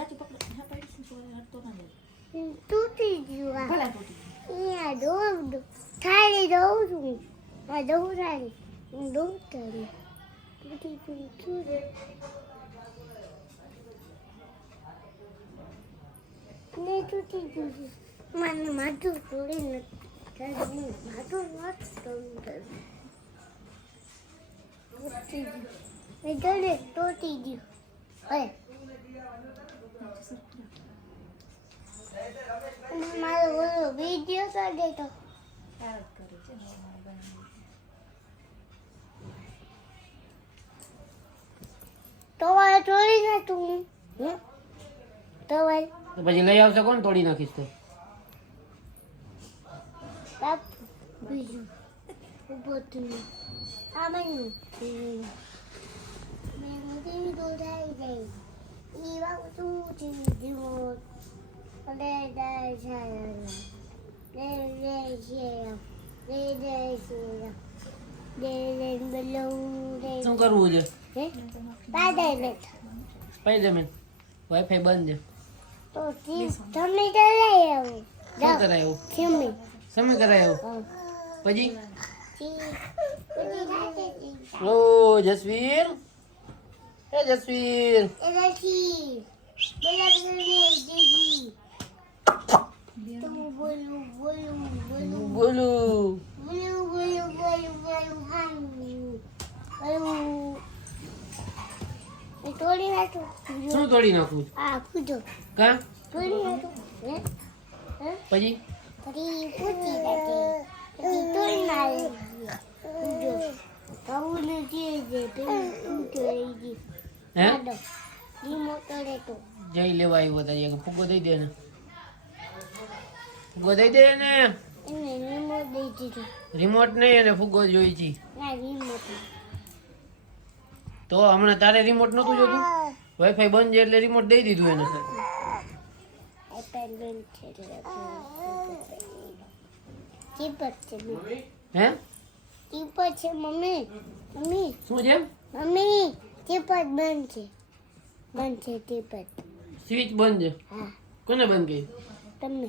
ડાચી પકડ હા પાડીશ ને સોરે હટતો ના જાય તૂટી ગયું. ભલા તૂટી. અહીંયા દોડ થાળી દઉં છું આ દઉં થાળી હું દઉં થાળી તૂટી તૂટી ને તૂટી ગયું છે. મને માથું તોડી નથી માથું વાત તોડી તૂટી ગયું તૂટી ગયું હવે મારો ઓલો વિડિયો કરી દેતો સારું કર્યું છે તવાય તોડી ના તું તવાય તો પછી લઈ આવશે કોણ તોડી નાખીશ તો? બાપ બીજું. ઊભો મેં આ મને મેં મોટી દોડાઈ ગઈ. એવા તું જીવો શું કરવું છે? સ્પાઈડરમેન વાઈફાઈ બંધ તો તમે કરાય આવું શું સમય સમય પછી? ઓ જસવીર. એ જસવીર. Bulu. શું તોડી નાખું? હા પૂજો. કા? પછી? તો. જઈ લેવા આવ્યો હતા દઈ દે ને ફૂગો દઈ દે ને એને દઈ દીધો. રિમોટ નહીં એને ફુગ્ગો જોઈ છી. તો તો હમણાં તારે રિમોટ નતું જોતું? વાઈફાઈ બંધ છે એટલે રિમોટ દઈ દીધું એને. હે? ચીપર છે મમ્મી. મમ્મી. શું છે? મમ્મી ચીપર બંધ છે. બંધ છે ચીપર સ્વિચ બંધ છે? હા. કોને બંધ કરી? તમે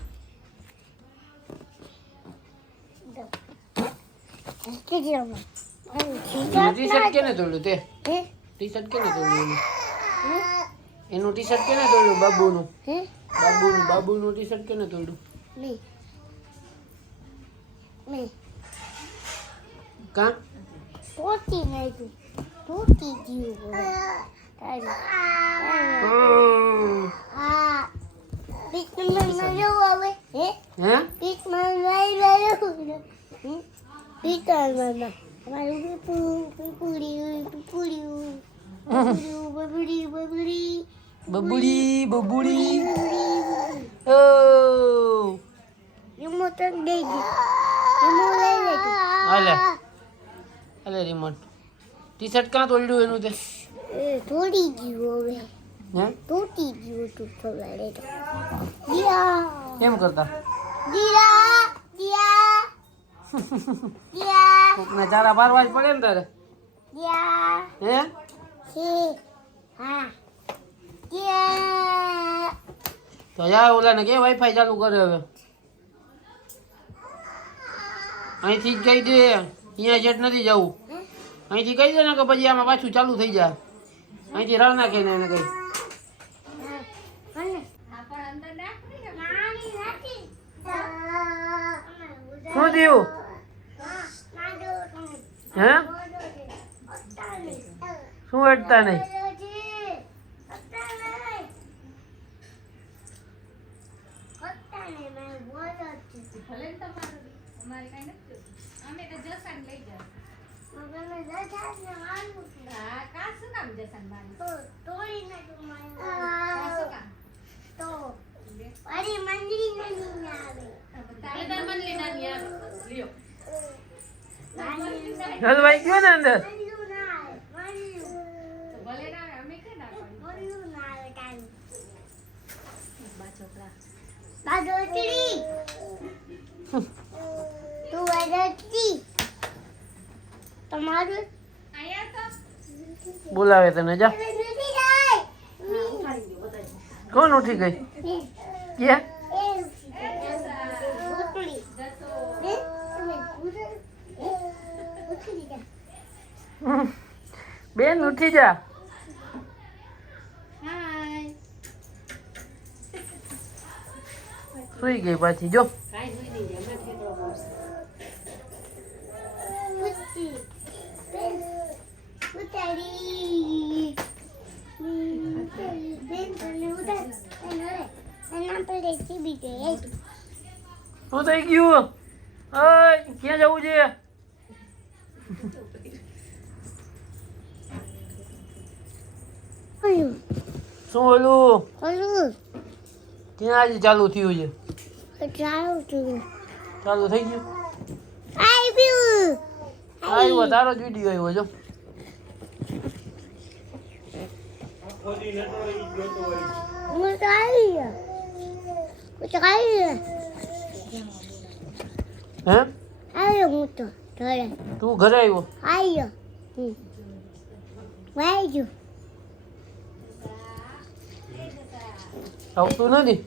ટી શર્ટ કેને તોડ્યું તે ટી શર્ટ કેને તોડ્યું એનું એનું ટી શર્ટ કેને તોડ્યું બાબુનું બાબુનું બાબુનું ટી શર્ટ કેને તોડ્યું કા તોતી નાખ્યું તોતી ગયું તારી હમ. હા પીઠમાં નજો આવે હે હે પીઠમાં લઈ ગયો પીઠમાં અમારું પીપું પીપુડી પીપુડી બબડી બબડી બબુડી બબુડી ઓ રિમોટ દે રિમોટ લઈ લેજો હાલે હાલે રિમોટ ટી શર્ટ કાં તોડ્યું એનું તે એ તોડી ગયું હવે હે તૂટી ગયું તું તો કેમ કરતા કોકના પારવા જ પડે ને તારે? હે? તો જા ઓલાને કે વાઈફાઈ ચાલુ કરે હવે? અહીંથી જ કહી દે અહીંયા જેટ નથી જવું. અહીંથી કહી દે ને કે પછી આમાં પાછું ચાલુ થઈ જાય. અહીંથી રળ નાખે ને એને કઈ. શું થયું? હે શું અડતા નહીં મંદિર હલવાઈ ગયો ને અંદર? બોલાવે તને જા. કોણ ઉઠી ગઈ? ક્યાં એ દોતરી. જશો. એ તમે ઉઠી- એ ઉઠી ગયા. હમ. બેન ઉઠી જા. સુઈ ગઈ પાછી જો. શું થઈ ગયું? ઓય ક્યાં જવું છે? શું ઓલું ઓલું. ક્યાં આજે ચાલુ થયું છે ચાલો તું. ચાલુ થઈ ગયું આવ્યું. આવ્યો તારો જ વીડિયો આવ્યો જો હું તો આવી ગયો. હું તો આવી ગયો. હે આવ્યો હું તો ઘરે. તું ઘરે આવ્યો આવ્યો. આવતું નથી.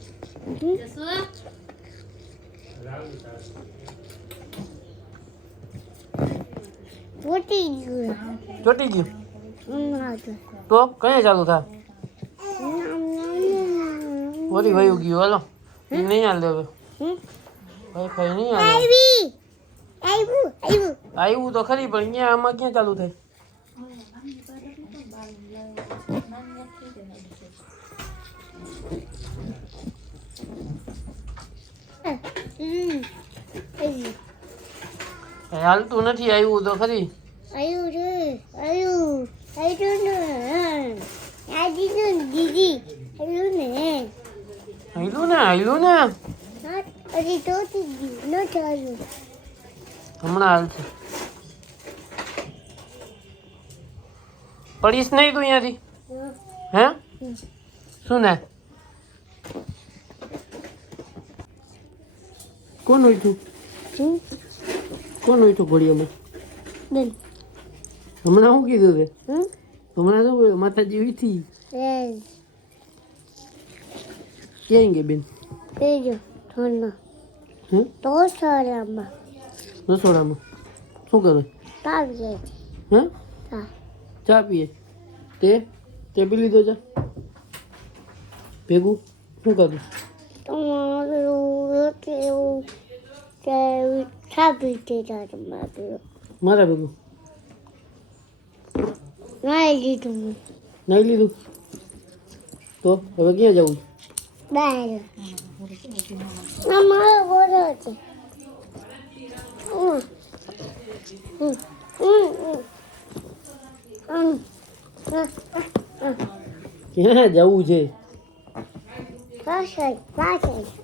ચોટી ગયું. તો કયા ચાલુ થાય? ઓરી ભાઈ ઉગ્યું હાલો. નહીં હાલ હવે. ભાઈ વાઈફાઈ નહીં હાલે. આવી. આવ્યું. આવ્યું. આવ્યું તો ખરી પણ અહીંયા આમાં ક્યાં ચાલુ થાય હમ. આવ્યું. કઈ હાલતું નથી આવ્યું તો ખરી આવ્યું છે. આવ્યું. આવ્યું ને. આ દીધું ને દીદી. આવ્યું ને. આવ્યું ને આવ્યું ને હજી તો ન થયું હમણાં હાલશે પડીશ નહીં તું અહીંયાથી હે શું ને કોણ ઉઠ્યું? કોણ ઉઠ્યું ઘોડીઓમાં હમણાં શું કીધું તે? હમ? હમણાં શું કહ્યું માતાજી ઉઠી એ ક્યાં ગઈ બેન? સારામાં રસોડામાં શું કરે? પાવીએ હે? હા. ચા પીએ. તે? તે પી લીધો ચા? ભેગું? શું કરું કેવું કે છાપી તે તમારું મારા ભેગું. નહીં લીધું નહીં લીધું? તો હવે ક્યાં જવું? બહાર અમારો બોલો છે. ક્યાં જવું છે? પાછળ પાછળ.